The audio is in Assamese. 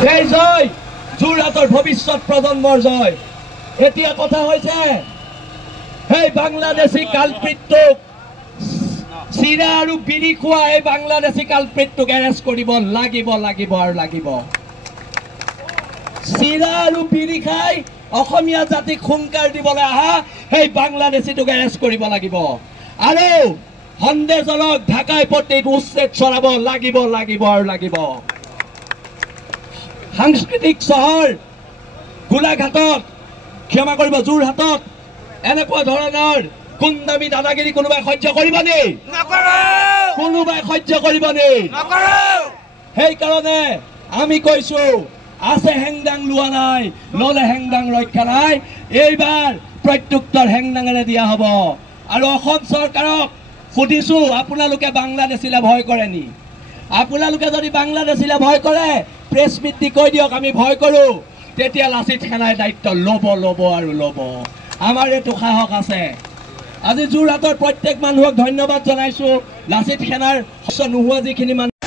এই জয় যোৰহাটৰ ভৱিষ্যত প্ৰজন্মৰ জয়। এতিয়া কথা হৈছে এই বাংলাদেশী কালপ্ৰিটটোক চিৰা আৰু বিৰি খোৱা এই বাংলাদেশী কালপ্ৰিটটোক এৰেষ্ট কৰিব লাগিব লাগিব আৰু লাগিব। চিৰা আৰু বিৰি খাই অসমীয়া জাতিক হুংকাৰ দিবলৈ অহা সেই বাংলাদেশীটোক এৰেষ্ট কৰিব লাগিব আৰু সন্দেহজনক ঢাকাই পট্টিত উচ্ছেদ চলাব লাগিব লাগিব আৰু লাগিব। সাংস্কৃতিক চহৰ গোলাঘাটত ক্ষমা কৰিব যোৰহাটত এনেকুৱা ধৰণৰ গুণ্ডামি দাদাগিৰি কোনোবাই সহ্য কৰিব নি? কোনোবাই সহ্য কৰিব নি? সেইকাৰণে আমি কৈছো আছে হেংদাং লোৱা নাই, ললে হেংদাং ৰক্ষা নাই। এইবাৰ প্ৰত্যুত্তৰ হেংদাঙেৰে দিয়া হ'ব আৰু অসম চৰকাৰক সুধিছো আপোনালোকে বাংলাদেশীলে ভয় কৰে নি? আপোনালোকে যদি বাংলাদেশীলে ভয় কৰে প্ৰেছ মিট দি কৈ দিয়ক আমি ভয় কৰো, তেতিয়া লাচিত সেনাই দায়িত্ব ল'ব ল'ব আৰু ল'ব। আমাৰ এইটো সাহস আছে। আজি যোৰহাটৰ প্ৰত্যেক মানুহক ধন্যবাদ জনাইছো। লাচিত সেনাৰ নোহোৱা যিখিনি মানুহ